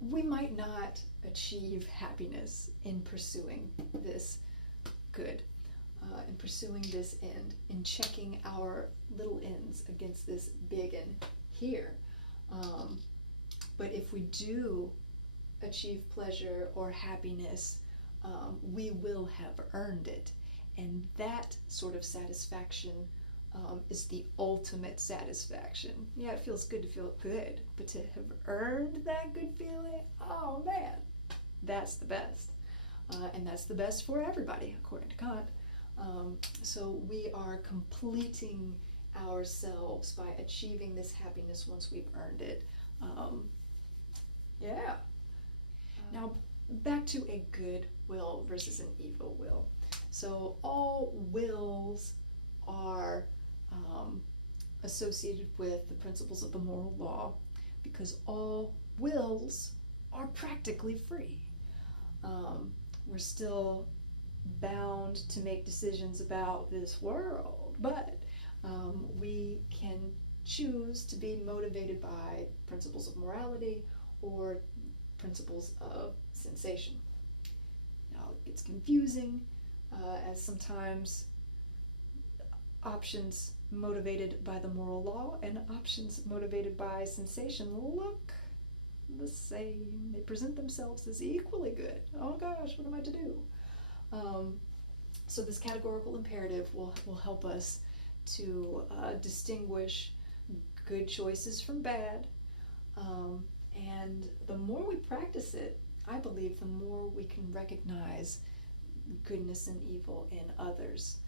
we might not achieve happiness in pursuing this good, in pursuing this end, in checking our little ends against this big end here. But if we do achieve pleasure or happiness, we will have earned it. And that sort of satisfaction is the ultimate satisfaction. Yeah, it feels good to feel good, but to have earned that good feeling, oh man, that's the best. And that's the best for everybody, according to Kant. So we are completing ourselves by achieving this happiness once we've earned it. Yeah. Now, back to a good will versus an evil will. So all wills are associated with the principles of the moral law because all wills are practically free. We're still bound to make decisions about this world, but we can choose to be motivated by principles of morality or principles of sensation. Now, it gets confusing as sometimes options motivated by the moral law and options motivated by sensation look the same. They present themselves as equally good. Oh gosh, what am I to do? So this categorical imperative will help us to distinguish good choices from bad. And the more we practice it, I believe, the more we can recognize goodness and evil in others.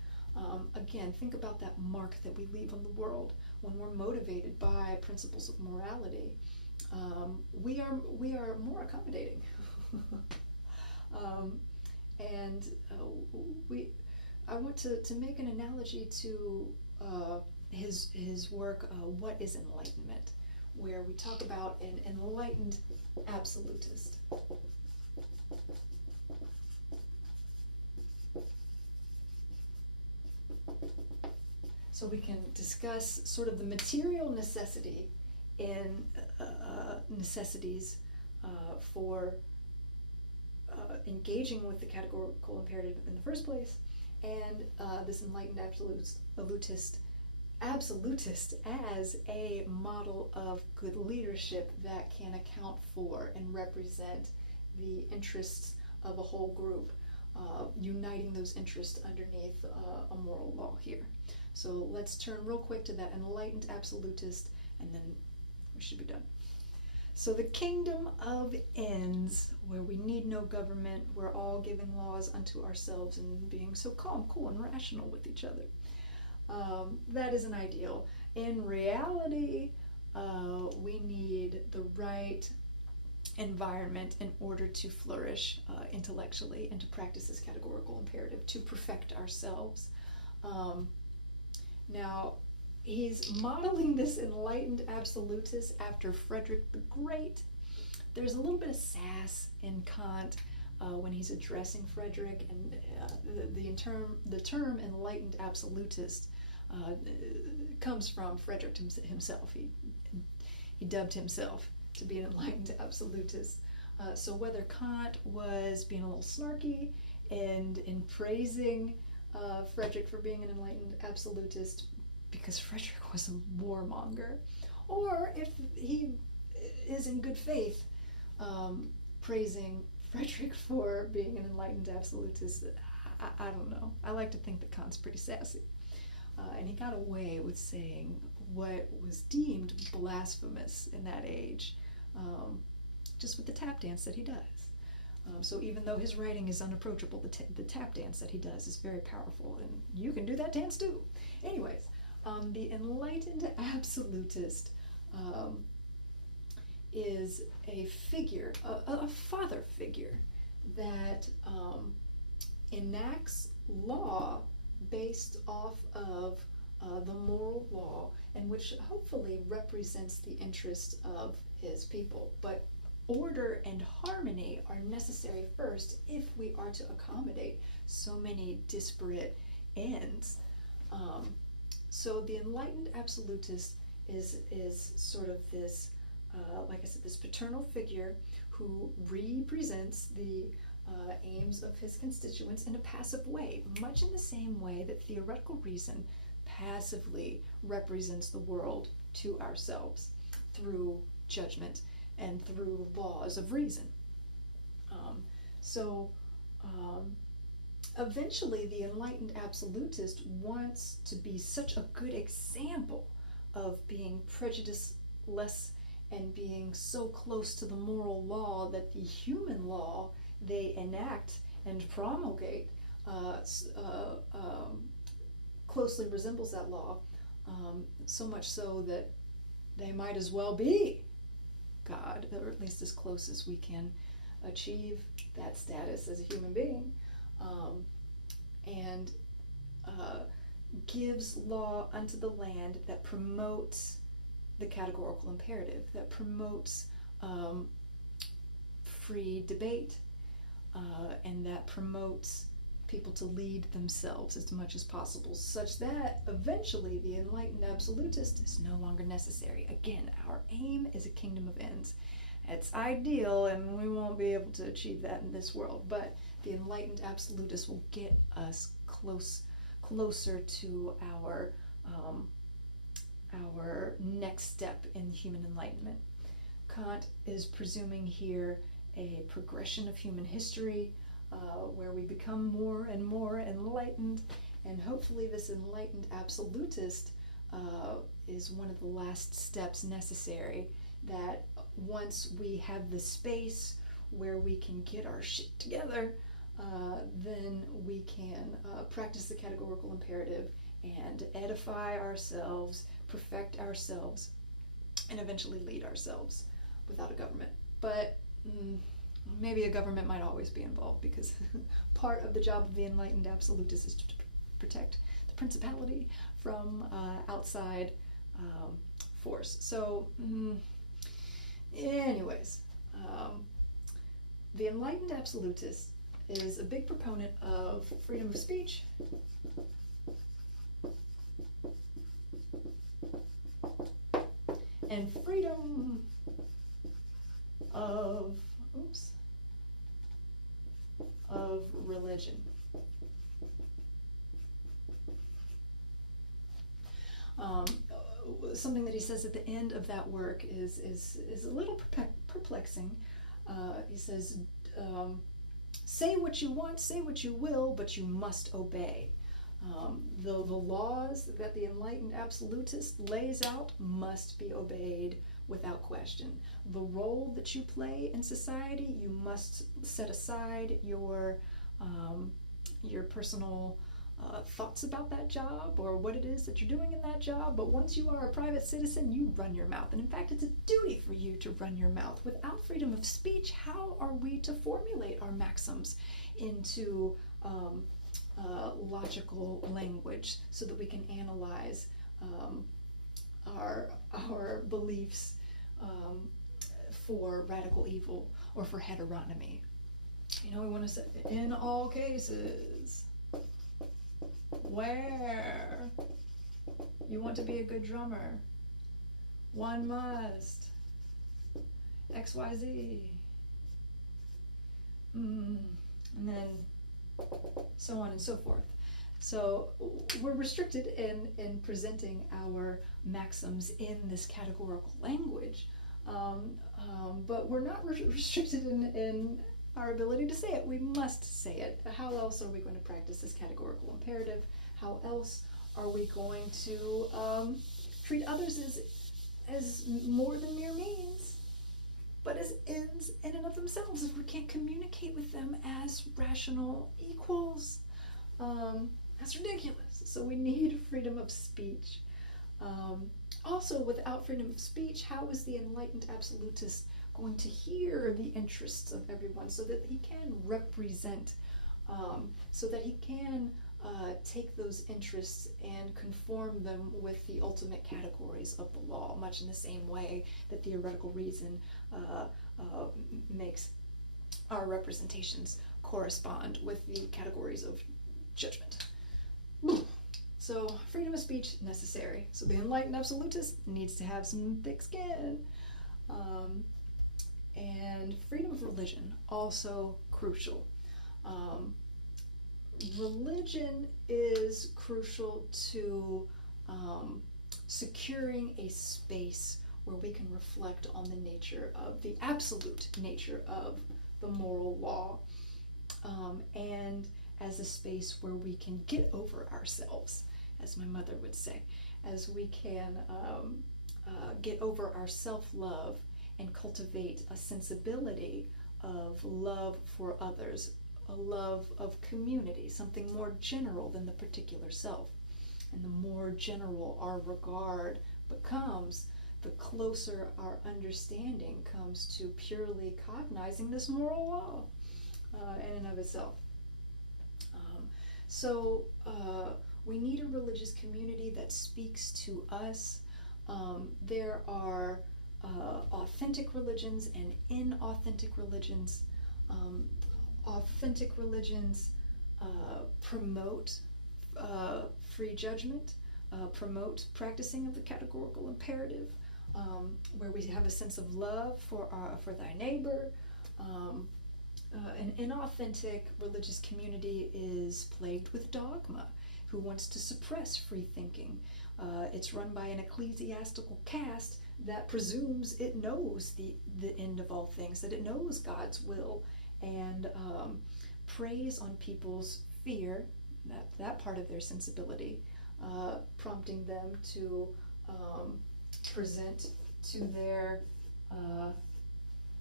Again, think about that mark that we leave on the world when we're motivated by principles of morality. We are more accommodating, I want to make an analogy to his work, What is Enlightenment, where we talk about an enlightened absolutist. So we can discuss sort of the material necessity in necessities for engaging with the categorical imperative in the first place, and this enlightened absolutist as a model of good leadership that can account for and represent the interests of a whole group, uniting those interests underneath a moral law here. So let's turn real quick to that enlightened absolutist, and then we should be done. So the kingdom of ends, where we need no government, we're all giving laws unto ourselves and being so calm, cool, and rational with each other. That is an ideal. In reality, we need the right environment in order to flourish intellectually and to practice this categorical imperative, to perfect ourselves. Now, he's modeling this enlightened absolutist after Frederick the Great. There's a little bit of sass in Kant when he's addressing Frederick, and the term enlightened absolutist comes from Frederick himself. He dubbed himself to be an enlightened absolutist. So whether Kant was being a little snarky and in praising Frederick for being an enlightened absolutist because Frederick was a warmonger, or if he is in good faith praising Frederick for being an enlightened absolutist, I don't know. I like to think that Kant's pretty sassy. And he got away with saying what was deemed blasphemous in that age. just with the tap dance that he does. So even though his writing is unapproachable, the tap dance that he does is very powerful, and you can do that dance too. Anyways, the enlightened absolutist is a figure, a father figure, that enacts law based off of the moral law, and which hopefully represents the interest of his people. But order and harmony are necessary first if we are to accommodate so many disparate ends. So the enlightened absolutist is sort of this, like I said, this paternal figure who represents the aims of his constituents in a passive way, much in the same way that theoretical reason passively represents the world to ourselves through judgment and through laws of reason. Eventually the enlightened absolutist wants to be such a good example of being prejudiceless and being so close to the moral law that the human law they enact and promulgate closely resembles that law, so much so that they might as well be God, or at least as close as we can achieve that status as a human being, and gives law unto the land that promotes the categorical imperative, that promotes free debate, and that promotes people to lead themselves as much as possible, such that eventually the enlightened absolutist is no longer necessary. Again, our aim is a kingdom of ends. It's ideal, and we won't be able to achieve that in this world, but the enlightened absolutist will get us closer to our next step in human enlightenment. Kant is presuming here a progression of human history, where we become more and more enlightened, and hopefully this enlightened absolutist is one of the last steps necessary, that once we have the space where we can get our shit together, then we can practice the categorical imperative and edify ourselves, perfect ourselves, and eventually lead ourselves without a government. But maybe a government might always be involved, because part of the job of the enlightened absolutist is to protect the principality from outside force. So, anyways, the enlightened absolutist is a big proponent of freedom of speech, and freedom of religion. Something that he says at the end of that work is a little perplexing. He says, say what you want, say what you will, but you must obey. The laws that the enlightened absolutist lays out must be obeyed without question. The role that you play in society, you must set aside your personal thoughts about that job or what it is that you're doing in that job, but once you are a private citizen, you run your mouth. And in fact, it's a duty for you to run your mouth. Without freedom of speech, how are we to formulate our maxims into logical language so that we can analyze our beliefs for radical evil or for heteronomy? You know, we want to say, in all cases where you want to be a good drummer, one must XYZ. And then so on and so forth. So we're restricted in presenting our maxims in this categorical language, but we're not restricted in our ability to say it. We must say it. How else are we going to practice this categorical imperative? How else are we going to treat others as more than mere means? but as ends in and of themselves if we can't communicate with them as rational equals. That's ridiculous. So we need freedom of speech. Also, without freedom of speech, how is the enlightened absolutist going to hear the interests of everyone so that he can represent, so that he can take those interests and conform them with the ultimate categories of the law, much in the same way that theoretical reason makes our representations correspond with the categories of judgment. So freedom of speech, necessary. So the enlightened absolutist needs to have some thick skin. And freedom of religion, also crucial. Religion is crucial to securing a space where we can reflect on the nature of, the absolute nature of the moral law, and as a space where we can get over ourselves, as my mother would say, as we can get over our self-love and cultivate a sensibility of love for others, a love of community, something more general than the particular self. And the more general our regard becomes, the closer our understanding comes to purely cognizing this moral law in and of itself. So we need a religious community that speaks to us. There are authentic religions and inauthentic religions. Authentic religions promote free judgment, promote practicing of the categorical imperative, where we have a sense of love for thy neighbor. An inauthentic religious community is plagued with dogma, who wants to suppress free thinking. It's run by an ecclesiastical caste that presumes it knows the end of all things, that it knows God's will, and preys on people's fear, that part of their sensibility, prompting them to present to their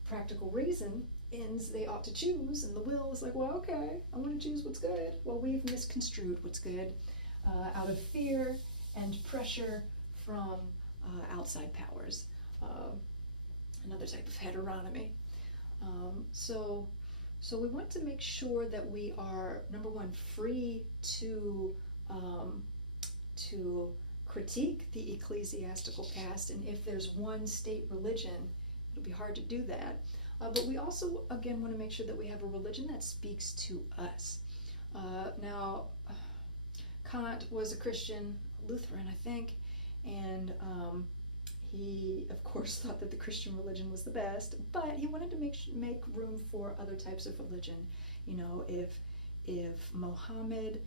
practical reason ends they ought to choose, and the will is like, well, okay, I want to choose what's good. Well, we've misconstrued what's good out of fear and pressure from outside powers, another type of heteronomy. So we want to make sure that we are, number one, free to critique the ecclesiastical caste, and if there's one state religion, it'll be hard to do that. But we also, again, want to make sure that we have a religion that speaks to us. Now, Kant was a Christian, Lutheran, I think, and he, of course, thought that the Christian religion was the best, but he wanted to make room for other types of religion. You know, if Mohammed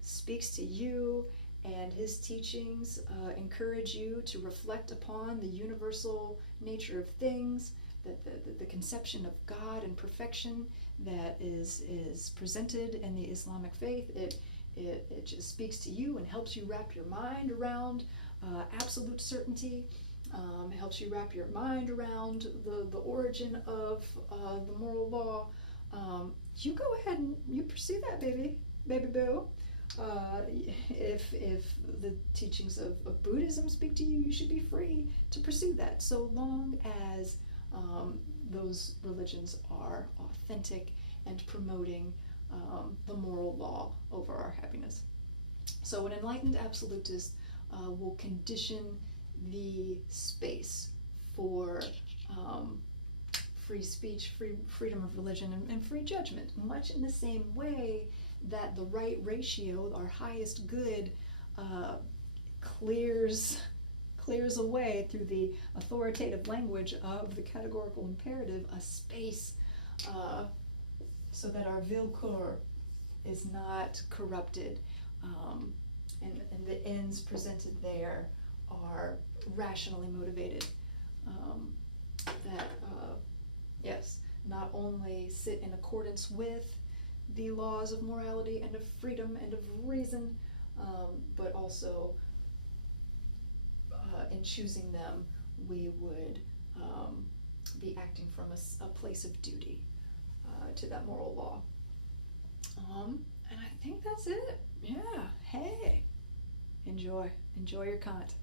speaks to you and his teachings encourage you to reflect upon the universal nature of things, that the conception of God and perfection that is presented in the Islamic faith, it just speaks to you and helps you wrap your mind around absolute certainty. It helps you wrap your mind around the origin of the moral law. You go ahead and you pursue that, baby boo. If the teachings of Buddhism speak to you, you should be free to pursue that, so long as those religions are authentic and promoting the moral law over our happiness. So an enlightened absolutist will condition the space for free speech, freedom of religion, and free judgment, much in the same way that the right ratio, our highest good, clears away through the authoritative language of the categorical imperative a space so that our Vilcore is not corrupted, and the ends presented there are rationally motivated, that yes, not only sit in accordance with the laws of morality and of freedom and of reason, but also in choosing them we would be acting from a place of duty to that moral law. And I think that's it. Yeah. Hey, enjoy your Kant.